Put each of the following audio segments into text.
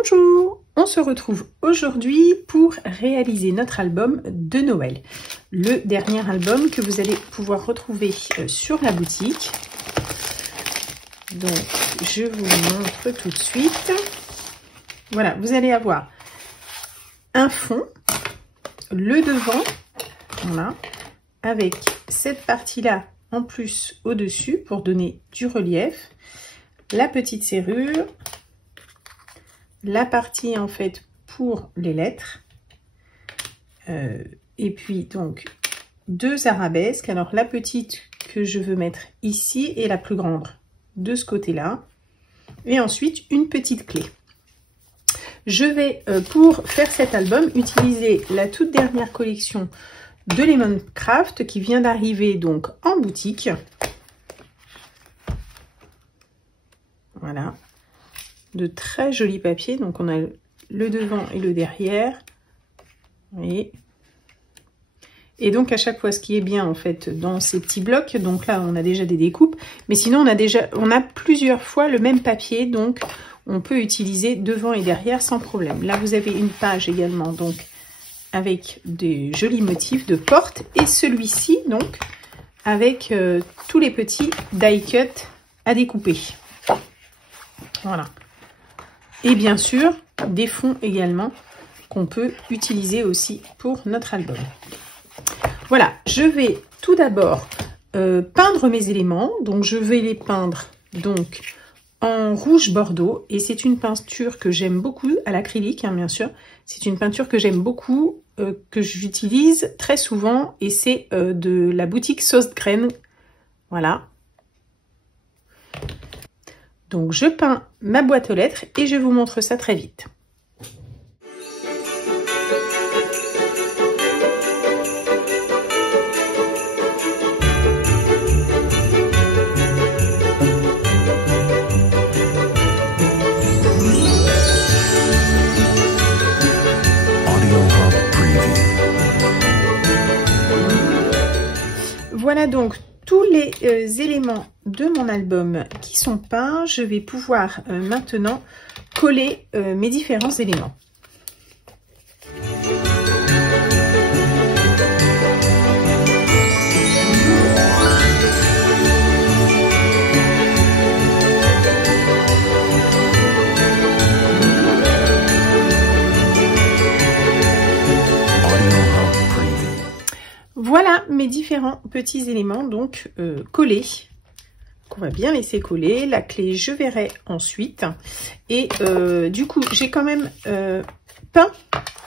Bonjour, on se retrouve aujourd'hui pour réaliser notre album de Noël. Le dernier album que vous allez pouvoir retrouver sur la boutique. Donc, je vous montre tout de suite. Voilà, vous allez avoir un fond, le devant, voilà, avec cette partie-là en plus au-dessus pour donner du relief, la petite serrure, la partie en fait pour les lettres, et puis donc deux arabesques. Alors la petite que je veux mettre ici et la plus grande de ce côté-là, et ensuite une petite clé. Je vais pour faire cet album utiliser la toute dernière collection de Lemon Craft qui vient d'arriver donc en boutique. Voilà, de très jolis papiers. Donc on a le devant et le derrière. Vous voyez. Et donc à chaque fois, ce qui est bien en fait dans ces petits blocs, donc là on a déjà des découpes, mais sinon on a plusieurs fois le même papier, donc on peut utiliser devant et derrière sans problème. Là vous avez une page également donc avec des jolis motifs de porte, et celui-ci donc avec tous les petits die cut à découper. Voilà. Et bien sûr des fonds également qu'on peut utiliser aussi pour notre album. Voilà, je vais tout d'abord peindre mes éléments. Donc je vais les peindre donc en rouge bordeaux, et c'est une peinture que j'aime beaucoup, à l'acrylique hein, bien sûr. C'est une peinture que j'aime beaucoup, que j'utilise très souvent, et c'est de la boutique Sauce Graine. Voilà. Donc je peins ma boîte aux lettres et je vous montre ça très vite. Voilà donc tous les éléments de mon album qui sont peints. Je vais pouvoir maintenant coller mes différents éléments. Voilà mes différents petits éléments donc collés, qu'on va bien laisser coller. La clé je verrai ensuite, et du coup j'ai quand même peint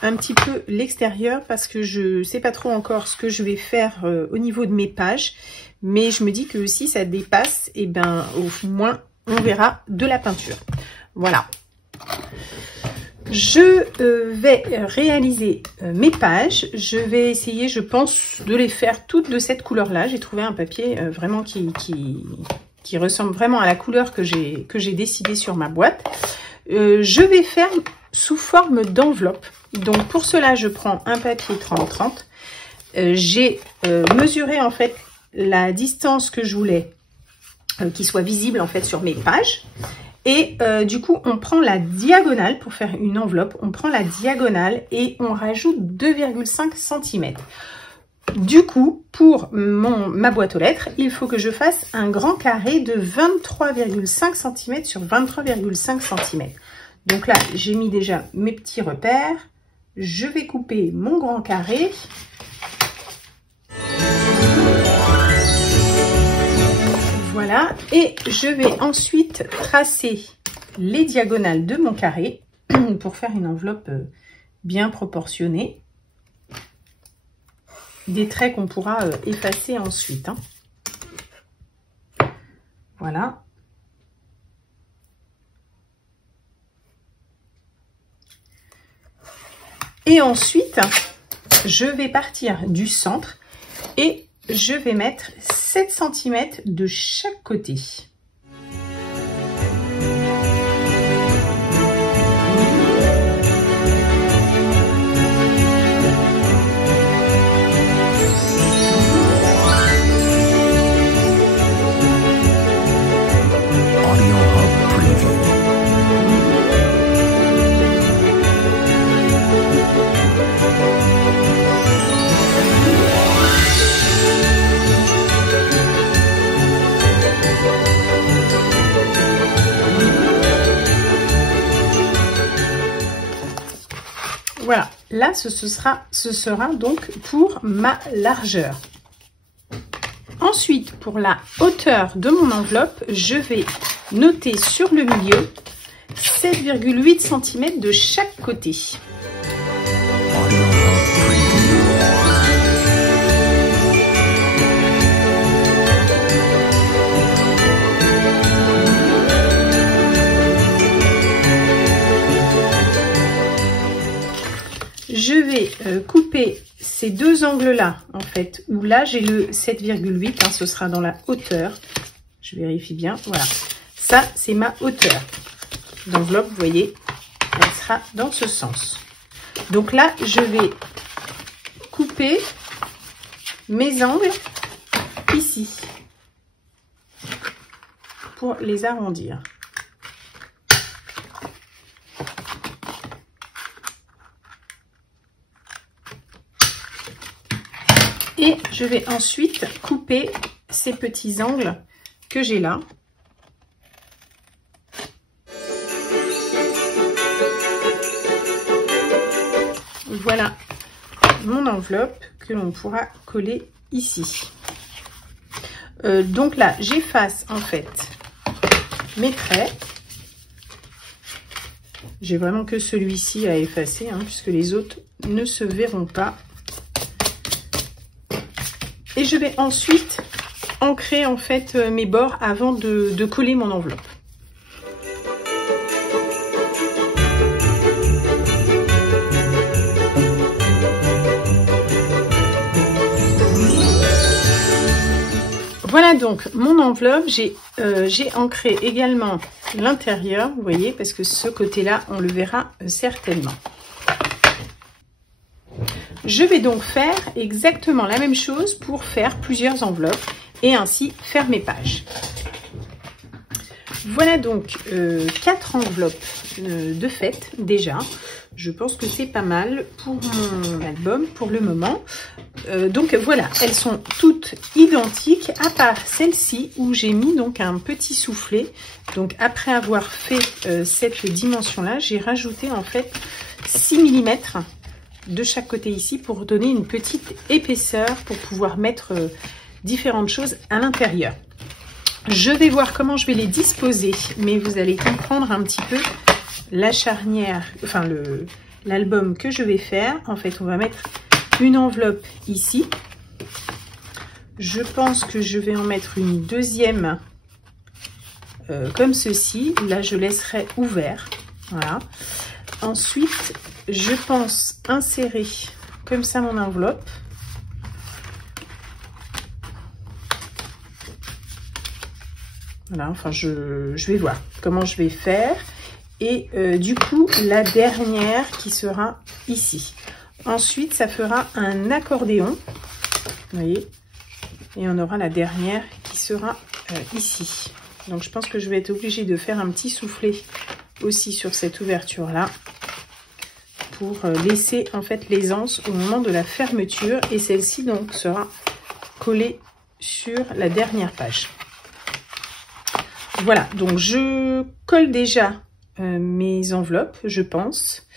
un petit peu l'extérieur parce que je sais pas trop encore ce que je vais faire au niveau de mes pages, mais je me dis que si ça dépasse, et ben au moins on verra de la peinture. Voilà. Je vais réaliser mes pages. Je vais essayer, je pense, de les faire toutes de cette couleur-là. J'ai trouvé un papier vraiment qui ressemble vraiment à la couleur que j'ai décidé sur ma boîte. Je vais faire sous forme d'enveloppe. Donc pour cela, je prends un papier 30-30. J'ai mesuré en fait la distance que je voulais qui soit visible en fait sur mes pages. Et du coup, on prend la diagonale pour faire une enveloppe. On prend la diagonale et on rajoute 2,5 cm. Du coup, pour ma boîte aux lettres, il faut que je fasse un grand carré de 23,5 cm sur 23,5 cm. Donc là, j'ai mis déjà mes petits repères. Je vais couper mon grand carré. Voilà, et je vais ensuite tracer les diagonales de mon carré pour faire une enveloppe bien proportionnée. Des traits qu'on pourra effacer ensuite. Hein. Voilà. Et ensuite, je vais partir du centre et je vais mettre 7 cm de chaque côté. Voilà, là ce sera donc pour ma largeur. Ensuite, pour la hauteur de mon enveloppe, je vais noter sur le milieu 7,8 cm de chaque côté. Je vais couper ces deux angles-là, en fait, où là, j'ai le 7,8, hein, ce sera dans la hauteur. Je vérifie bien, voilà. Ça, c'est ma hauteur d'enveloppe, vous voyez, elle sera dans ce sens. Donc là, je vais couper mes angles ici, pour les arrondir. Et je vais ensuite couper ces petits angles que j'ai là. Voilà mon enveloppe que l'on pourra coller ici. Donc là, j'efface en fait mes traits. J'ai vraiment que celui-ci à effacer, hein, puisque les autres ne se verront pas. Et je vais ensuite ancrer en fait mes bords avant de coller mon enveloppe. Voilà donc mon enveloppe, j'ai ancré également l'intérieur, vous voyez, parce que ce côté-là, on le verra certainement. Je vais donc faire exactement la même chose pour faire plusieurs enveloppes et ainsi faire mes pages. Voilà donc 4 enveloppes de fait déjà. Je pense que c'est pas mal pour mon album pour le moment. Donc voilà, elles sont toutes identiques à part celle-ci où j'ai mis donc un petit soufflet. Donc après avoir fait cette dimension-là, j'ai rajouté en fait 6 mm de chaque côté ici pour donner une petite épaisseur pour pouvoir mettre différentes choses à l'intérieur. Je vais voir comment je vais les disposer, mais vous allez comprendre un petit peu la charnière, enfin l'album que je vais faire. En fait, on va mettre une enveloppe ici. Je pense que je vais en mettre une deuxième comme ceci. Là, je laisserai ouvert. Voilà. Ensuite, je pense insérer comme ça mon enveloppe. Voilà, enfin je vais voir comment je vais faire. Et du coup, la dernière qui sera ici. Ensuite, ça fera un accordéon. Vous voyez. Et on aura la dernière qui sera ici. Donc, je pense que je vais être obligée de faire un petit soufflet aussi sur cette ouverture-là. Pour laisser en fait l'aisance au moment de la fermeture. Et celle-ci donc sera collée sur la dernière page. Voilà, donc je colle déjà mes enveloppes, je pense.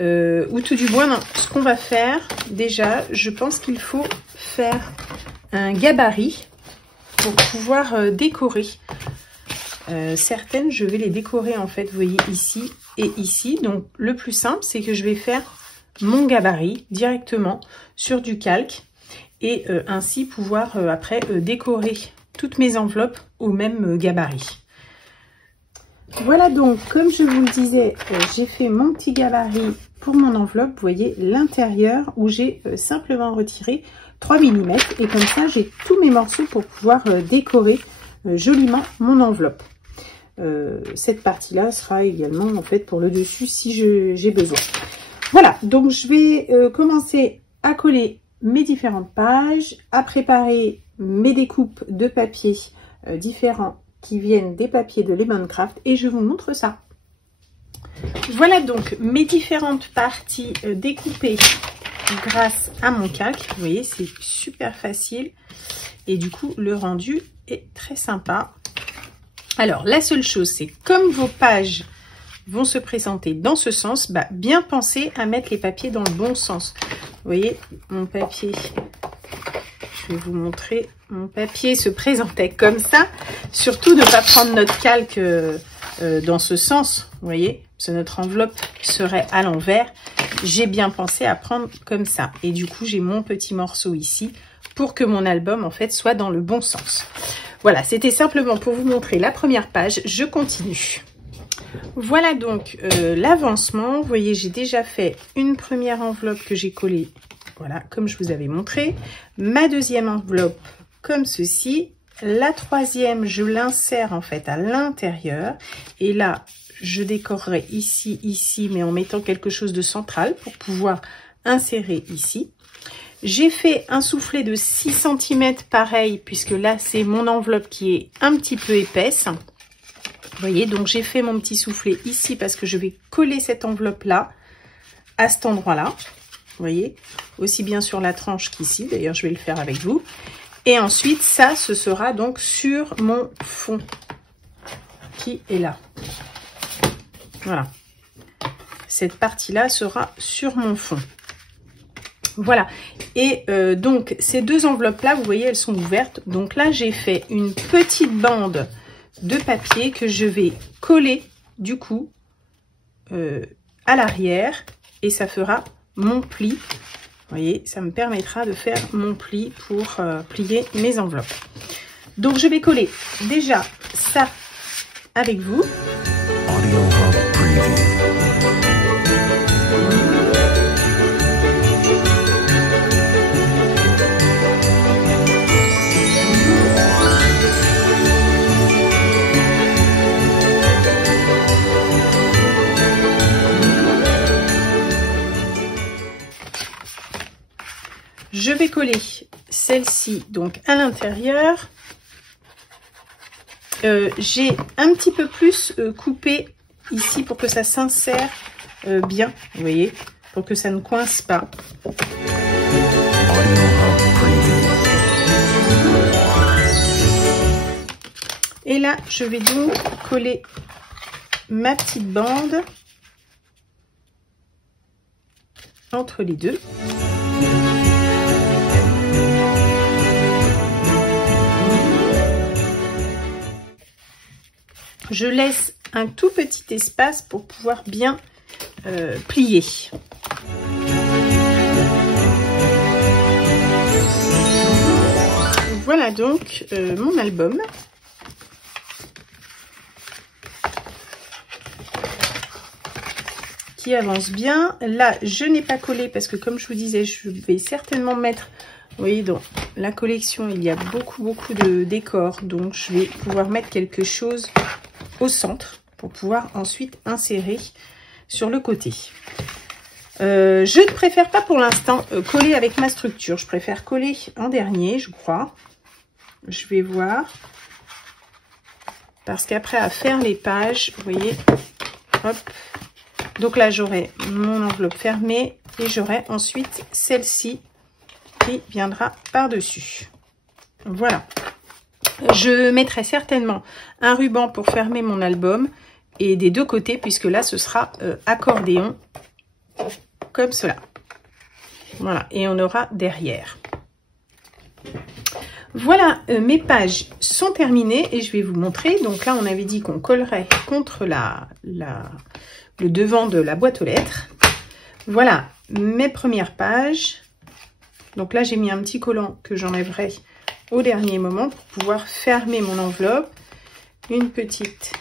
Ou tout du moins, non, ce qu'on va faire, déjà, je pense qu'il faut faire un gabarit pour pouvoir décorer. Certaines, je vais les décorer en fait, vous voyez, ici et ici. Donc, le plus simple, c'est que je vais faire mon gabarit directement sur du calque et ainsi pouvoir après décorer toutes mes enveloppes au même gabarit. Voilà donc, comme je vous le disais, j'ai fait mon petit gabarit pour mon enveloppe. Vous voyez l'intérieur où j'ai simplement retiré 3 mm et comme ça, j'ai tous mes morceaux pour pouvoir décorer joliment mon enveloppe. Cette partie-là sera également en fait pour le dessus si j'ai besoin. Voilà, donc je vais commencer à coller mes différentes pages, à préparer mes découpes de papier différents qui viennent des papiers de Lemoncraft et je vous montre ça. Voilà donc mes différentes parties découpées grâce à mon calque. Vous voyez, c'est super facile et du coup le rendu est très sympa. Alors la seule chose, c'est comme vos pages vont se présenter dans ce sens, bah, bien penser à mettre les papiers dans le bon sens. Vous voyez, mon papier, je vais vous montrer, mon papier se présentait comme ça. Surtout ne pas prendre notre calque dans ce sens, vous voyez, parce que notre enveloppe serait à l'envers. J'ai bien pensé à prendre comme ça. Et du coup, j'ai mon petit morceau ici pour que mon album, en fait, soit dans le bon sens. Voilà, c'était simplement pour vous montrer la première page. Je continue. Voilà donc l'avancement. Vous voyez, j'ai déjà fait une première enveloppe que j'ai collée, voilà, comme je vous avais montré. Ma deuxième enveloppe, comme ceci. La troisième, je l'insère en fait à l'intérieur. Et là, je décorerai ici, ici, mais en mettant quelque chose de central pour pouvoir insérer ici. J'ai fait un soufflet de 6 cm pareil, puisque là, c'est mon enveloppe qui est un petit peu épaisse. Vous voyez, donc j'ai fait mon petit soufflet ici parce que je vais coller cette enveloppe-là à cet endroit-là. Vous voyez, aussi bien sur la tranche qu'ici. D'ailleurs, je vais le faire avec vous. Et ensuite, ça, ce sera donc sur mon fond qui est là. Voilà. Cette partie-là sera sur mon fond. Voilà. Et donc, ces deux enveloppes-là, vous voyez, elles sont ouvertes. Donc là, j'ai fait une petite bande de papier que je vais coller, du coup, à l'arrière. Et ça fera mon pli. Vous voyez, ça me permettra de faire mon pli pour plier mes enveloppes. Donc, je vais coller déjà ça avec vous. Je vais coller celle-ci donc à l'intérieur. J'ai un petit peu plus coupé ici pour que ça s'insère bien, vous voyez, pour que ça ne coince pas. Et là, je vais donc coller ma petite bande entre les deux. Je laisse un tout petit espace pour pouvoir bien plier. Voilà donc mon album. Qui avance bien. Là, je n'ai pas collé parce que comme je vous disais, je vais certainement mettre... Vous voyez, dans la collection, il y a beaucoup de décors. Donc, je vais pouvoir mettre quelque chose au centre pour pouvoir ensuite insérer sur le côté. Je ne préfère pas pour l'instant coller avec ma structure. Je préfère coller en dernier, je crois. Je vais voir. Parce qu'après, à faire les pages, vous voyez, hop. Donc là, j'aurai mon enveloppe fermée et j'aurai ensuite celle-ci qui viendra par-dessus. Voilà. Je mettrai certainement un ruban pour fermer mon album et des deux côtés, puisque là, ce sera accordéon comme cela. Voilà, et on aura derrière. Voilà, mes pages sont terminées et je vais vous montrer. Donc là, on avait dit qu'on collerait contre le devant de la boîte aux lettres. Voilà mes premières pages. Donc là, j'ai mis un petit collant que j'enlèverai au dernier moment pour pouvoir fermer mon enveloppe. Une petite,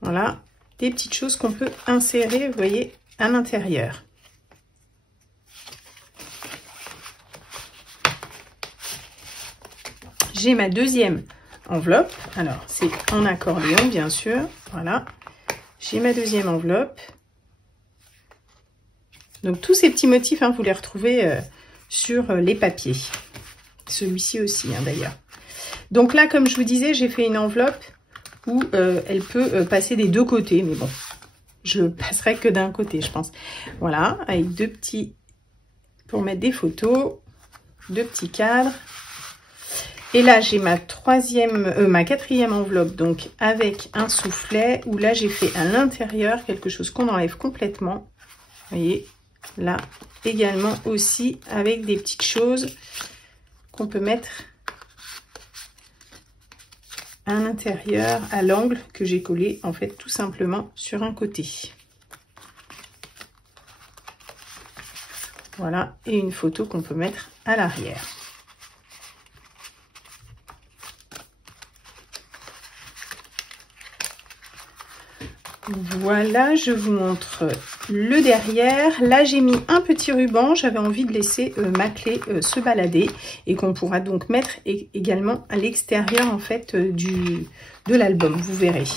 voilà, des petites choses qu'on peut insérer, vous voyez, à l'intérieur. J'ai ma deuxième enveloppe. Alors, c'est en accordéon, bien sûr. Voilà. J'ai ma deuxième enveloppe. Donc, tous ces petits motifs, hein, vous les retrouvez sur les papiers. Celui-ci aussi, hein, d'ailleurs. Donc là, comme je vous disais, j'ai fait une enveloppe où elle peut passer des deux côtés. Mais bon, je passerai que d'un côté, je pense. Voilà, avec deux petits... pour mettre des photos. Deux petits cadres. Et là, j'ai ma quatrième enveloppe, donc avec un soufflet, où là, j'ai fait à l'intérieur quelque chose qu'on enlève complètement. Vous voyez, là, également aussi avec des petites choses qu'on peut mettre à l'intérieur, à l'angle que j'ai collé, en fait, tout simplement sur un côté. Voilà, et une photo qu'on peut mettre à l'arrière. Voilà, je vous montre le derrière. Là, j'ai mis un petit ruban. J'avais envie de laisser ma clé se balader et qu'on pourra donc mettre également à l'extérieur en fait de l'album, vous verrez.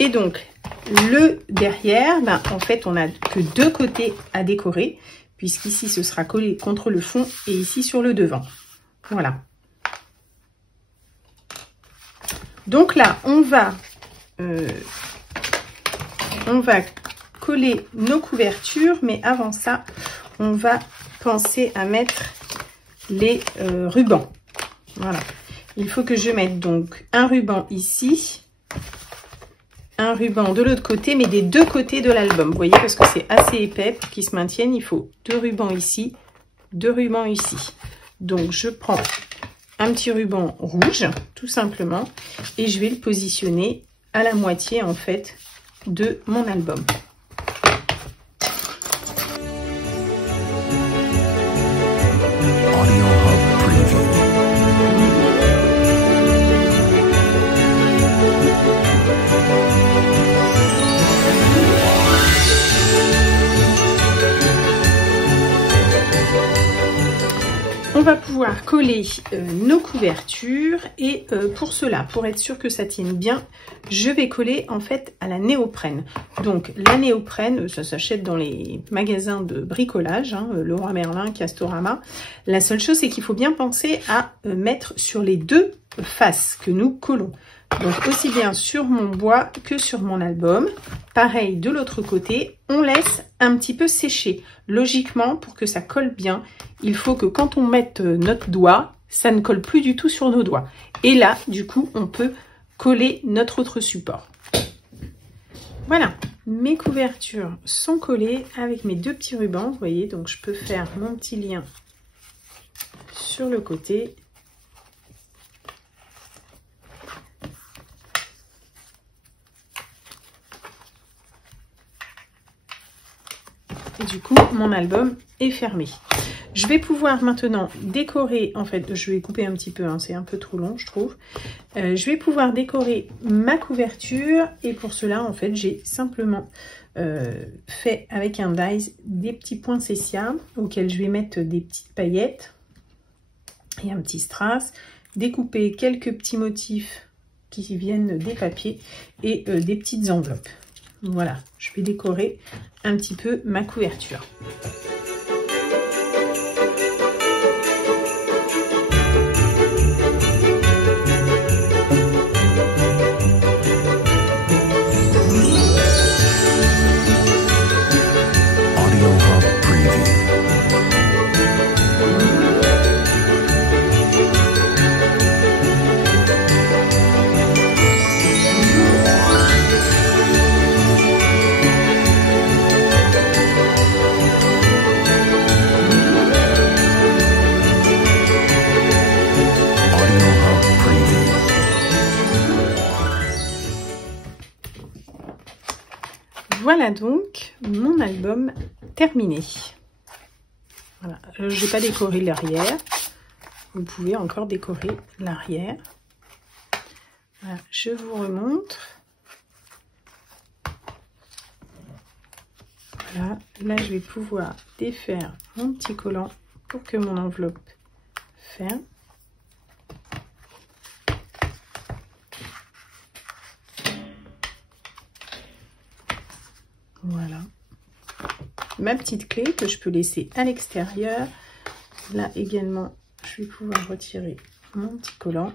Et donc, le derrière, ben, en fait, on n'a que deux côtés à décorer puisqu'ici, ce sera collé contre le fond et ici sur le devant. Voilà. Donc là, on va coller nos couvertures, mais avant ça, on va penser à mettre les rubans. Voilà. Il faut que je mette donc un ruban ici, un ruban de l'autre côté, mais des deux côtés de l'album. Vous voyez, parce que c'est assez épais pour qu'ils se maintiennent. Il faut deux rubans ici, deux rubans ici. Donc, je prends un petit ruban rouge, tout simplement, et je vais le positionner à la moitié, en fait, de mon album. On va pouvoir coller nos couvertures et pour cela, pour être sûr que ça tienne bien, je vais coller en fait à la néoprène. Donc la néoprène, ça s'achète dans les magasins de bricolage, hein, Leroy Merlin, Castorama. La seule chose, c'est qu'il faut bien penser à mettre sur les deux faces que nous collons. Donc aussi bien sur mon bois que sur mon album. Pareil de l'autre côté, on laisse un petit peu sécher. Logiquement, pour que ça colle bien, il faut que quand on mette notre doigt, ça ne colle plus du tout sur nos doigts. Et là, du coup, on peut coller notre autre support. Voilà, mes couvertures sont collées avec mes deux petits rubans. Vous voyez, donc je peux faire mon petit lien sur le côté. Et du coup, mon album est fermé. Je vais pouvoir maintenant décorer, en fait, je vais couper un petit peu, hein, c'est un peu trop long, je trouve. Je vais pouvoir décorer ma couverture et pour cela, en fait, j'ai simplement fait avec un dies des petits poinsettias auxquels je vais mettre des petites paillettes et un petit strass, découper quelques petits motifs qui viennent des papiers et des petites enveloppes. Voilà, je vais décorer un petit peu ma couverture. Voilà donc mon album terminé. Voilà, je n'ai pas décoré l'arrière. Vous pouvez encore décorer l'arrière. Voilà, je vous remontre. Voilà, là je vais pouvoir défaire mon petit collant pour que mon enveloppe ferme. Voilà, ma petite clé que je peux laisser à l'extérieur. Là également, je vais pouvoir retirer mon petit collant.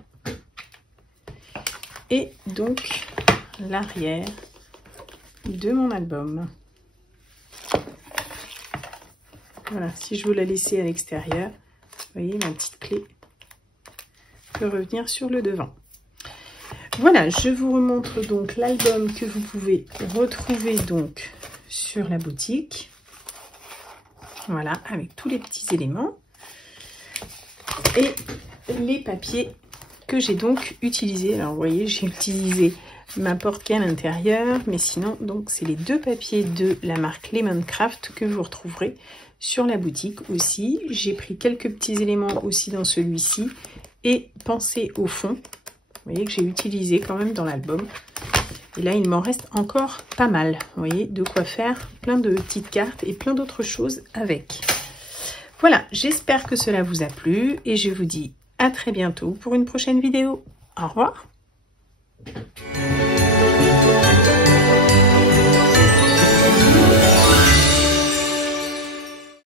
Et donc, l'arrière de mon album. Voilà, si je veux la laisser à l'extérieur, vous voyez ma petite clé peut revenir sur le devant. Voilà, je vous remontre donc l'album que vous pouvez retrouver donc sur la boutique. Voilà, avec tous les petits éléments. Et les papiers que j'ai donc utilisés. Alors vous voyez, j'ai utilisé ma porte-clés à l'intérieur, mais sinon donc c'est les deux papiers de la marque Lemoncraft que vous retrouverez sur la boutique aussi. J'ai pris quelques petits éléments aussi dans celui-ci et pensez au fond. Vous voyez que j'ai utilisé quand même dans l'album. Et là, il m'en reste encore pas mal. Vous voyez, de quoi faire plein de petites cartes et plein d'autres choses avec. Voilà, j'espère que cela vous a plu et je vous dis à très bientôt pour une prochaine vidéo. Au revoir.